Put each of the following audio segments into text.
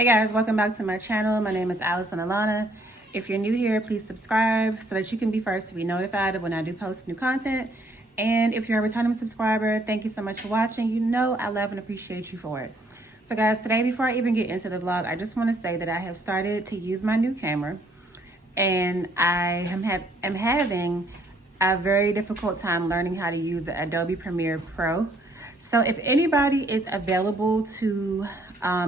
Hey guys, welcome back to my channel. My name is Allison Alanna. If you're new here, please subscribe so that you can be first to be notified of when I do post new content. And if you're a returning subscriber, thank you so much for watching. You know I love and appreciate you for it. So guys, today before I even get into the vlog, I just want to say that I have started to use my new camera. And I am having a very difficult time learning how to use the Adobe Premiere Pro. So if anybody is available to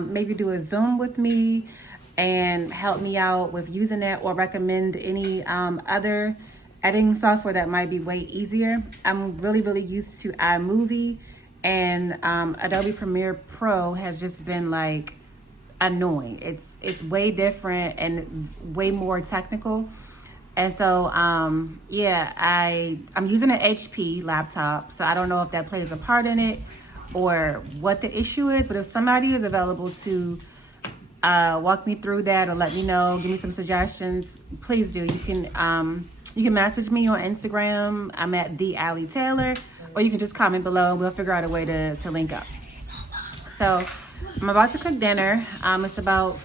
maybe do a Zoom with me and help me out with using that, or recommend any other editing software that might be way easier. I'm really used to iMovie, and Adobe Premiere Pro has just been like annoying. It's way different and way more technical. And so yeah, I'm using an HP laptop, so I don't know if that plays a part in it or what the issue is, but if somebody is available to walk me through that or let me know, give me some suggestions, please do. You can message me on Instagram. I'm at the Allie Taylor, or you can just comment below and we'll figure out a way to link up. So I'm about to cook dinner. It's about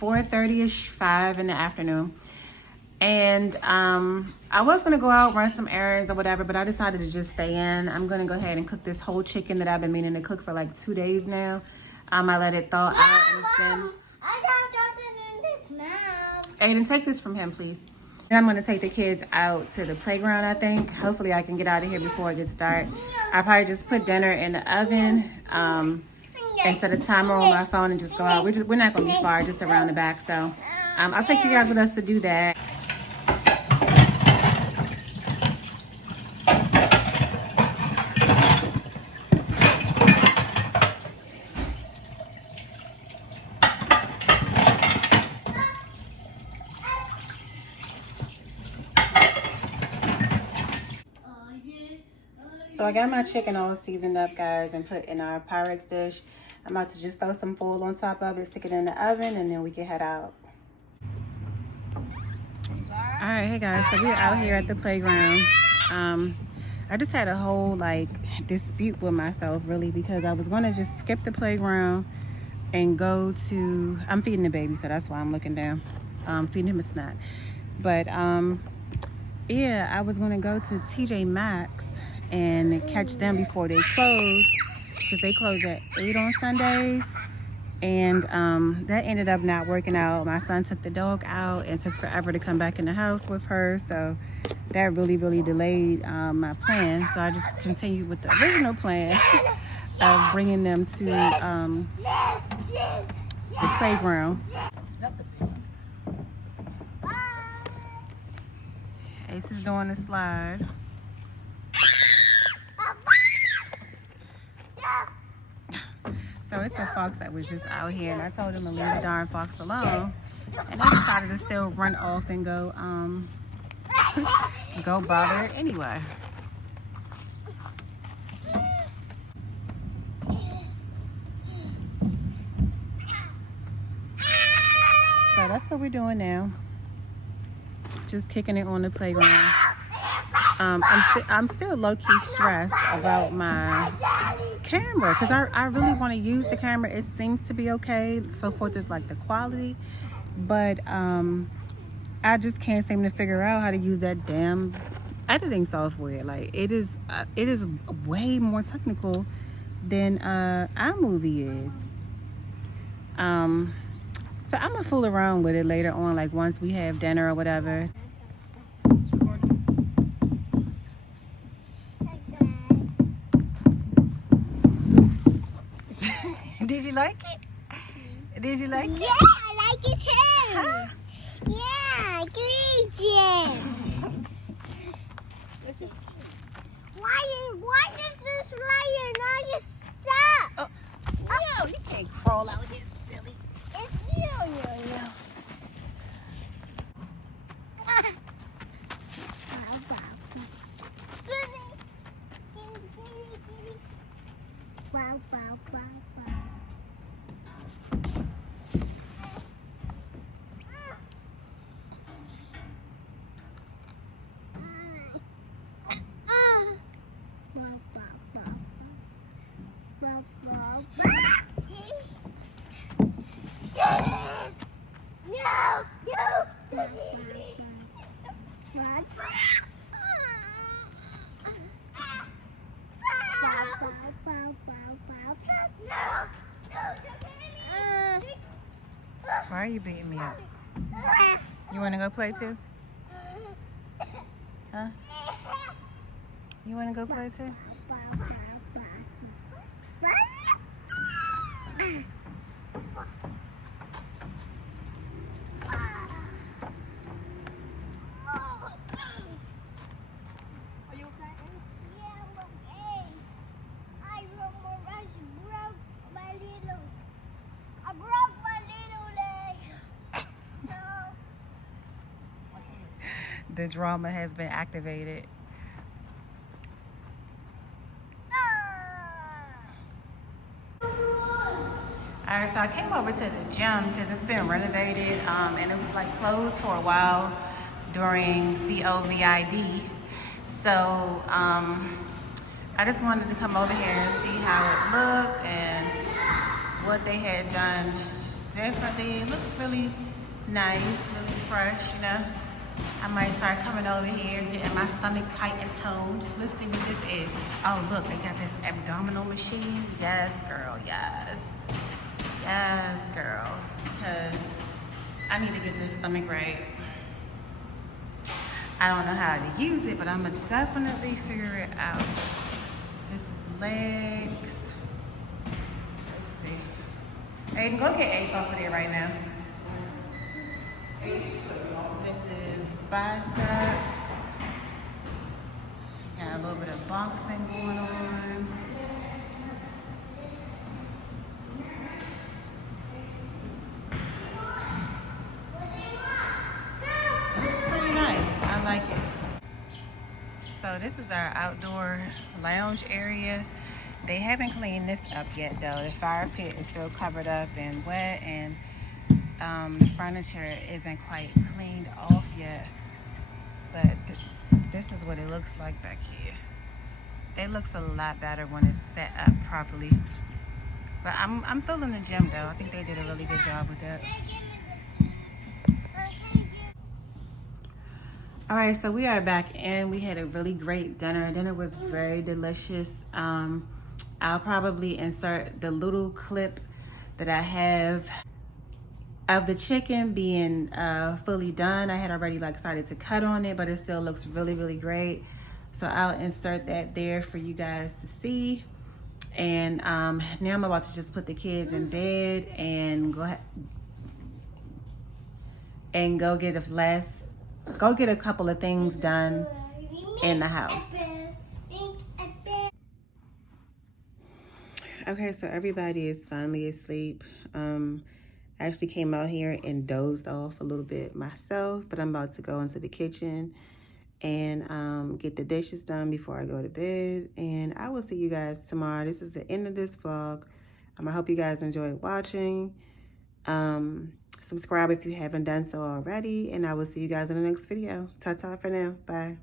4:30ish, 5 in the afternoon. And I was gonna go out, run some errands or whatever, but I decided to just stay in. I'm gonna go ahead and cook this whole chicken that I've been meaning to cook for like 2 days now. I let it thaw out, and it's been... I got something in this mouth. Aiden, take this from him, please. And I'm gonna take the kids out to the playground, I think. Hopefully I can get out of here before it gets dark. I probably just put dinner in the oven and set a timer on my phone and just go out. We're not gonna be far, just around the back. So I'll take you guys with us to do that. So I got my chicken all seasoned up, guys, and put in our Pyrex dish. I'm about to just throw some foil on top of it, stick it in the oven, and then we can head out. All right, hey guys, so we're out here at the playground. I just had a whole like dispute with myself, really, because I was gonna just skip the playground and go to, I'm feeding the baby, so that's why I'm looking down, feeding him a snack. But yeah, I was gonna go to TJ Maxx and catch them before they close, because they close at 8 on Sundays. And that ended up not working out. My son took the dog out and took forever to come back in the house with her, so that really delayed my plan. So I just continued with the original plan of bringing them to the playground. Ace is doing the slide. So it's a fox that was just out here, and I told him to leave the darn fox alone, and they decided to still run off and go go bother it anyway. So that's what we're doing now, just kicking it on the playground. I'm still low-key stressed about my camera, because I really want to use the camera. It seems to be okay. So forth is like the quality, but I just can't seem to figure out how to use that damn editing software. Like it is way more technical than iMovie is. So I'm gonna fool around with it later on, like once we have dinner or whatever. Did you like it? Did you like it? Yeah, I like it too. Huh? Yeah, great. Why does this layer not stop? Oh, you can't crawl out here, silly. It's you. Wow. Why are you beating me up? You want to go play too? Huh? You want to go play too? The drama has been activated. Alright, so I came over to the gym because it's been renovated and it was like closed for a while during COVID. So I just wanted to come over here and see how it looked and what they had done differently. It looks really nice, really fresh, you know. I might start coming over here, getting my stomach tight and toned. Let's see what this is. Oh, look, they got this abdominal machine. Yes, girl, yes. Yes, girl. Because I need to get this stomach right. I don't know how to use it, but I'm going to definitely figure it out. This is legs. Let's see. Aiden, go get Ace off of there right now. This is biceps. Got a little bit of boxing going on. It's pretty nice. I like it. So this is our outdoor lounge area. They haven't cleaned this up yet though. The fire pit is still covered up and wet, and the furniture isn't quite cleaned off yet, but this is what it looks like back here. It looks a lot better when it's set up properly. But I'm feeling the gym though. I think they did a really good job with that. All right, so we are back in. We had a really great dinner. Dinner was very delicious. I'll probably insert the little clip that I have of the chicken being fully done. I had already started to cut on it, but it still looks really, really great. So I'll insert that there for you guys to see. And now I'm about to just put the kids in bed and go get a couple of things done in the house. Okay, so everybody is finally asleep. I actually came out here and dozed off a little bit myself, but I'm about to go into the kitchen and get the dishes done before I go to bed. And I will see you guys tomorrow. This is the end of this vlog. I hope you guys enjoyed watching. Subscribe if you haven't done so already, and I will see you guys in the next video. Ta-ta for now. Bye.